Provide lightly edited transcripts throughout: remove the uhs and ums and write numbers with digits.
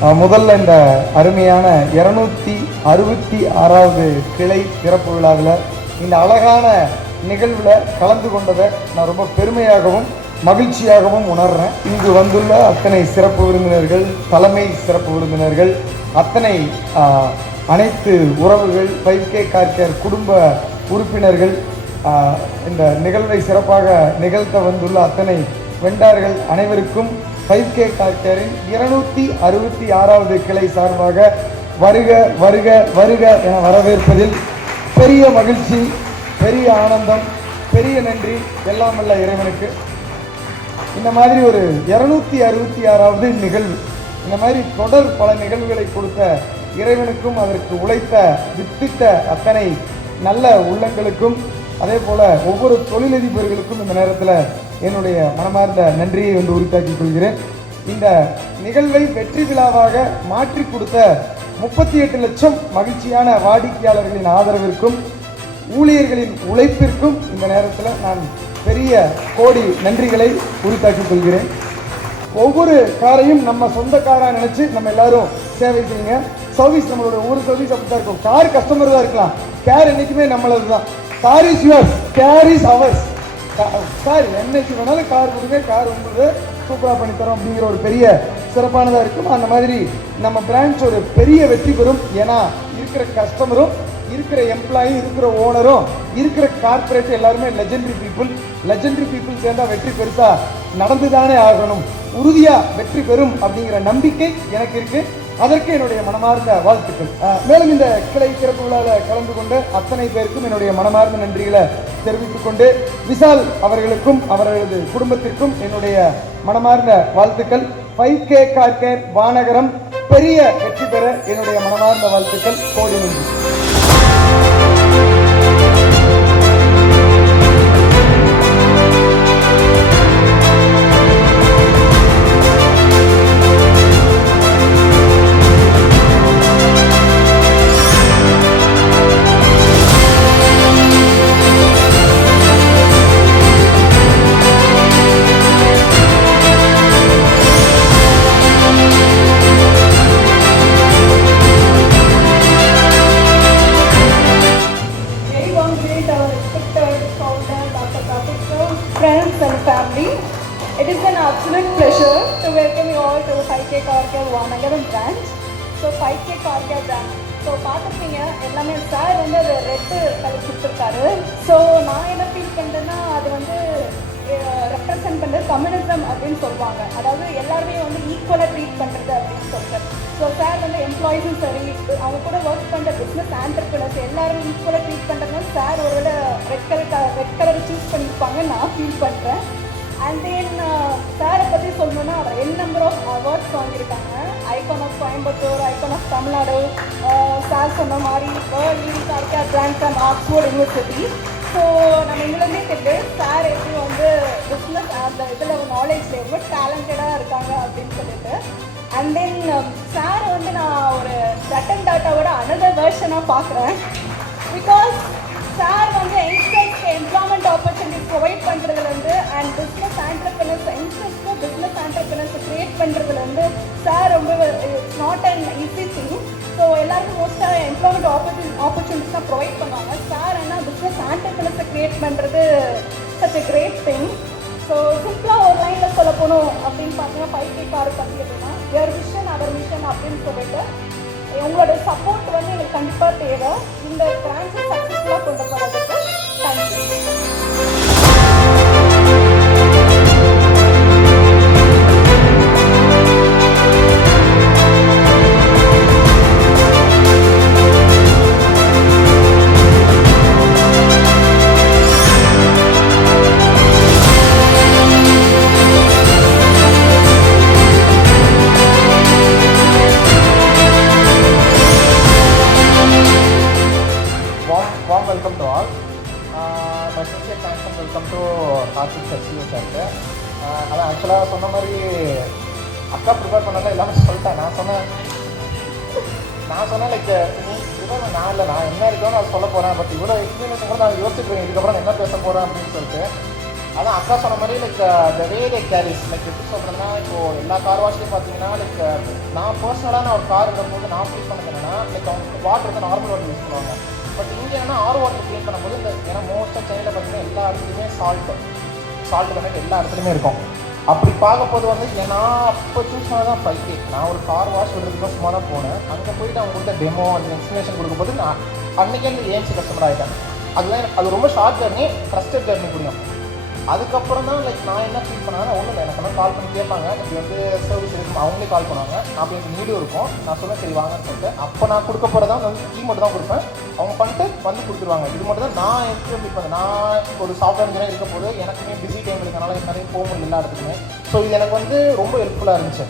முதல்ல இந்த அருமையான 266வது கிளை திறப்பு விழாவில் இந்த அழகான நிகழ்வில் கலந்து கொண்டதை நான் ரொம்ப பெருமையாகவும் மகிழ்ச்சியாகவும் உணர்றேன். இங்கு வந்துள்ள அத்தனை சிறப்பு விருந்தினர்கள், தலைமை சிறப்பு விருந்தினர்கள், அத்தனை அனைத்து உறவுகள், 5K கார்கேர் குடும்ப உறுப்பினர்கள், இந்த நிகழ்வை சிறப்பாக நிகழ்த்த வந்துள்ள அத்தனை வெண்டார்கள் அனைவருக்கும் 5K கார்கேரின் 266வது கிளை சார்பாக வருக வருக வருக என வரவேற்பதில் பெரிய மகிழ்ச்சி, பெரிய ஆனந்தம், பெரிய நன்றி எல்லாம் வல்ல இறைவனுக்கு. இந்த மாதிரி ஒரு 266வது நிகழ்வு, இந்த மாதிரி தொடர் பல நிகழ்வுகளை கொடுத்த இறைவனுக்கும் அதற்கு உழைத்த வித்திட்ட அத்தனை நல்ல உள்ளங்களுக்கும் அதே போல் ஒவ்வொரு தொழிலதிபர்களுக்கும் இந்த நேரத்தில் என்னுடைய மனமார்ந்த நன்றியை உரித்தாக்கிக் கொள்கிறேன். இந்த நிகழ்வை வெற்றி விழாவாக மாற்றி கொடுத்த 38 லட்சம் மகிழ்ச்சியான வாடிக்கையாளர்களின் ஆதரவிற்கும் ஊழியர்களின் உழைப்பிற்கும் இந்த நேரத்தில் நான் பெரிய கோடி நன்றிகளை உரித்தாக்கிக் கொள்கிறேன். ஒவ்வொரு காரையும் நம்ம சொந்த காராக நினச்சி நம்ம எல்லாரும் சேவை செய்யுங்க. சர்வீஸ் நம்மளோட ஒவ்வொரு சர்வீஸ் அப்படி தான் இருக்கும். கார் கஸ்டமர் தான் இருக்கலாம், கேர் என்றைக்குமே நம்மளது தான். Car is yours, care is hours. Sir என்னைக்கு வேணாலும் கார் கொடுங்க, கார் உங்களுக்கு சூப்பராக பண்ணித்தரோம் அப்படிங்கிற ஒரு பெரிய சிறப்பானதாக இருக்கும். அந்த மாதிரி நம்ம பிரான்ச் ஒரு பெரிய வெற்றி பெறும். ஏன்னா இருக்கிற கஸ்டமரும், இருக்கிற எம்ப்ளாயி, இருக்கிற ஓனரும், இருக்கிற கார்பரேட் எல்லாருமே லெஜெண்டரி பீப்புள் சேர்ந்தால் வெற்றி பெருசாக நடந்து தானே ஆகணும். உறுதியாக வெற்றி பெறும் அப்படிங்கிற நம்பிக்கை எனக்கு இருக்குது. அதற்கு என்னுடைய மனமார்ந்த வாழ்த்துக்கள். மேலும் இந்த கிளை சிறப்பு விழாவில் கலந்து கொண்டு அத்தனை பேருக்கும் என்னுடைய மனமார்ந்த நன்றிகளை தெரிவித்துக் கொண்டு, விஷால் அவர்களுக்கும் அவரது குடும்பத்திற்கும் என்னுடைய மனமார்ந்த வாழ்த்துக்கள். 5K கார்கேர் வானகரம் பெரிய வெற்றி பெற என்னுடைய மனமார்ந்த வாழ்த்துக்கள். கோடி நன்றி. Friends and family, it is an absolute pleasure to welcome you all to the 5K car care Vanagaram branch. So 5K car care branch, so பார்த்துருப்பீங்க எல்லாமே. சார் வந்து அது ரெட்டு கலர் கொடுத்துருக்காரு. ஸோ நான் என்ன ஃபீல் பண்ணுறேன்னா, அது வந்து ரெப்ரசன்ட் பண்ணுறது கம்யூனிசம் அப்படின்னு சொல்லுவாங்க. அதாவது எல்லாருமே வந்து ஈக்குவலாக ட்ரீட் பண்ணுறது அப்படின்னு சொல்லிட்டு. ஸோ சார் வந்து எம்ப்ளாயிஸும் சரி, அவங்க கூட ஒர்க் பண்ணுற பிஸ்னஸ் ஆண்டர்பிரினர்ஸ் எல்லாருமே ஈக்குவலாக ட்ரீட் பண்ணுறதுனால சார் ஒருவேளை ரெட் கலரை சூஸ் பண்ணியிருப்பாங்க நான் ஃபீல் பண்ணுறேன். அண்ட் தென் சாரை பற்றி சொல்லணுன்னா, அவர் நம்பர் ஆஃப் அவார்ட்ஸ் வாங்கியிருக்காங்க. Icon of Coimbatore, icon of Tamil Nadu, sir சொன்ன மாதிரி world leading car care brand from Oxford university. So நம்ம இங்கிலேருந்தே தெரியுது சார் எப்படி வந்து பிஸ்னஸ் அந்த இதில் நாலேஜில் எவ்வளோ டேலண்டடாக இருக்காங்க அப்படின்னு சொல்லிட்டு. அண்ட் தென் சார் வந்து நான் ஒரு ரட்டன் டாட்டாவோட அனதர் வெர்ஷனாக பார்க்குறேன். பிகாஸ் சார் வந்து யங்ஸ்டர்ஸ்க்கு எம்ப்ளாய்மெண்ட் ஆப்பர்ச்சுனிட்டிஸ் ப்ரொவைட் பண்ணுறதுலேருந்து அண்ட் பிஸ்னஸ் ஆண்டர்பிரினர்ஸ் க்ரியேட் பண்ணுறதுலேருந்து சார் ரொம்ப it's not an easy thing. So எல்லாருக்கும் மோஸ்ட்டாக எம்ப்ளாய்மெண்ட் ஆப்பர்ச்சுனிட்டிஸ் தான் ப்ரொவைட் பண்ணுவாங்க. சார் ஆனால் பிஸ்னஸ் ஆண்டர்பிரினர்ஸை க்ரியேட் பண்ணுறது such a great thing. So சிம்பிளாக ஒரு லைனில் சொல்ல போகணும் அப்படின்னு பார்த்தீங்கன்னா, 5K கார் பற்றி அப்படின்னா யுவர் விஷன் அவர் மிஷன் அப்படின்னு சொல்லிட்டு உங்களோட சப்போர்ட் வந்து எங்களுக்கு கண்டிப்பாக தேவை. இந்த பிரான்ச்சை சக்ஸஸ்ஃபுல்லாக கொண்டு போகிறதுக்கு thank you. Welcome to all. My sincere thanks and welcome to Karthik Festival Center. அதான் ஆக்சுவலாக சொன்ன மாதிரி அக்கா ப்ரிப்பேர் பண்ணல எல்லாமே சொல்லிட்டேன். நான் சொன்னேன் லைக் நீ ப்ரிப்பேர் நான் என்ன இருக்கோ நான் சொல்ல போகிறேன். பட் இவ்வளோ எக்ஸ்பீரியன்ஸ் கூட நான் யோசிச்சுருக்கேன் இதுக்கப்புறம் நான் என்ன பேச போகிறேன் அப்படின்னு சொல்லிட்டு. அதான் அக்கா சொன்ன மாதிரி like the way they carries like எப்படி சொல்கிறேன்னா இப்போது எல்லா கார் வாஷ்லேயும் பார்த்தீங்கன்னா லைக் நான் பர்சனலாக நான் ஒரு கார் இருக்கும்போது நான் ஃபீல் பண்ணது என்னன்னா லைக் அவங்க வாட்டர் வந்து நார்மல் வாட்டர் யூஸ் பண்ணுவாங்க. பட் இங்கே என்னன்னா ஆர் வாட்டர் க்ளீன் பண்ணும்போது இந்த ஏன்னா மோஸ்ட்டாக சென்னையில் பார்த்தீங்கன்னா எல்லா இடத்துலையுமே சால்ட் கணக்கு எல்லா இடத்துலையுமே இருக்கும். அப்படி பார்க்கும்போது வந்து நான் அப்போ சூஸ் பண்ணதான் தான் 5K. நான் ஒரு கார் வாஷ் விடுறதுக்கு சும்மா தான் போனேன். அங்கே போயிட்டு அவங்க கொடுத்த டெமோ அந்த இன்ஃபர்மேஷன் கொடுக்கும்போது நான் அன்றைக்கே வந்து ஏஎம்சி கஸ்டமர் ஆகிட்டேன். அதுதான் அது ரொம்ப ஷார்ட் ஜர்னி, ட்ரஸ்டட் ஜர்னி புரியும். அதுக்கப்புறம் தான் லைக் நான் என்ன ஃபீல் பண்ணேன்னா ஒன்றும் இல்லை, எனக்கு கால் பண்ணி கேட்பாங்க இப்படி வந்து சர்வீஸ் இருக்கும், அவங்களே கால் பண்ணுவாங்க. நான் போய் எனக்கு நீடும் இருக்கும், நான் சொல்லுவேன் சரி வாங்கன்னு சொல்லிட்டு அப்போ நான் கொடுக்க போகிறதா வந்து கீ மட்டும் தான் கொடுப்பேன். அவங்க பண்ணிட்டு வந்து கொடுத்துருவாங்க. இது மட்டும் தான் நான் எப்படி ஃபீல் பண்ணேன். நான் ஒரு சாஃப்ட்வேர் இன்ஜினியர் இருக்க போது எனக்குமே பிஸி டைம் இருக்கனால நிறைய போக முடியல எல்லா இடத்துக்குமே. ஸோ இது எனக்கு வந்து ரொம்ப ஹெல்ப்ஃபுல்லாக இருந்துச்சு.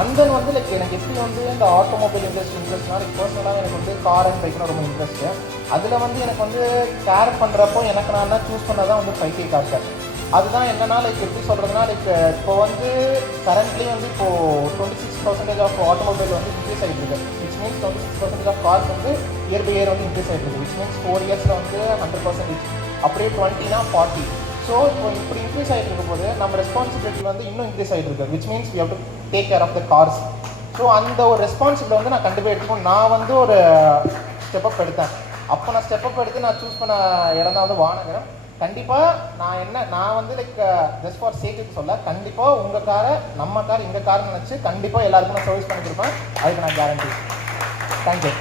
அண்ட் தென் வந்து லைக் எனக்கு எப்படி வந்து இந்த ஆட்டோமொபைல் இன்ட்ரெஸ்ட்னா லைக் பர்சனலாக எனக்கு வந்து கார் அண்ட் பைக்னா ரொம்ப இன்ட்ரெஸ்ட்டு. அதில் வந்து எனக்கு வந்து கேர் பண்ணுறப்போ எனக்கு நான் என்ன சூஸ் பண்ணதான் வந்து 5K கார் ஷேர். அதுதான் என்னன்னா லைக் எப்படி சொல்கிறதுனா லைக் இப்போ வந்து கரண்ட்லி வந்து இப்போது 26% ஆஃப் ஆட்டோமொபைல் வந்து இன்க்ரீஸ் ஆகிட்டு இருக்கு. விச் மீன்ஸ் 26% ஆஃப் கார்ஸ் வந்து இயர் பை இயர் வந்து இன்க்ரீஸ் ஆகிட்டு இருக்கு. விச் மீன்ஸ் 4 இயர்ஸில் வந்து 100%, அப்படியே 20னா 40. ஸோ இப்போ இப்படி இன்க்ரீஸ் ஆகிட்டு இருக்கும் போது நம்ம ரெஸ்பான்சிபிலிட்டி வந்து இன்னும் இன்க்ரீஸ் ஆகிட்டு இருக்கு. Which means we have to take care of the cars. So அந்த ஒரு ரெஸ்பான்சிபிலிட்டி வந்து நான் கண்டிப்பாக எடுத்துக்கணும். நான் வந்து ஒரு ஸ்டெப்அப் எடுத்தேன். அப்போ நான் ஸ்டெப்அப் எடுத்து நான் சூஸ் பண்ண இடம் தான் வந்து வானகரம். கண்டிப்பாக நான் வந்து லைக் ஜஸ்ட் ஃபார் சேஃப்டிக்கு சொல்ல, கண்டிப்பாக உங்கள் காரை நம்ம கார் எங்கள் கார்னு நினச்சி கண்டிப்பாக எல்லாருக்கும் நான் சர்வீஸ் பண்ணி கொடுப்பேன். அதுக்கு நான் கேரண்டி. தேங்க்யூ.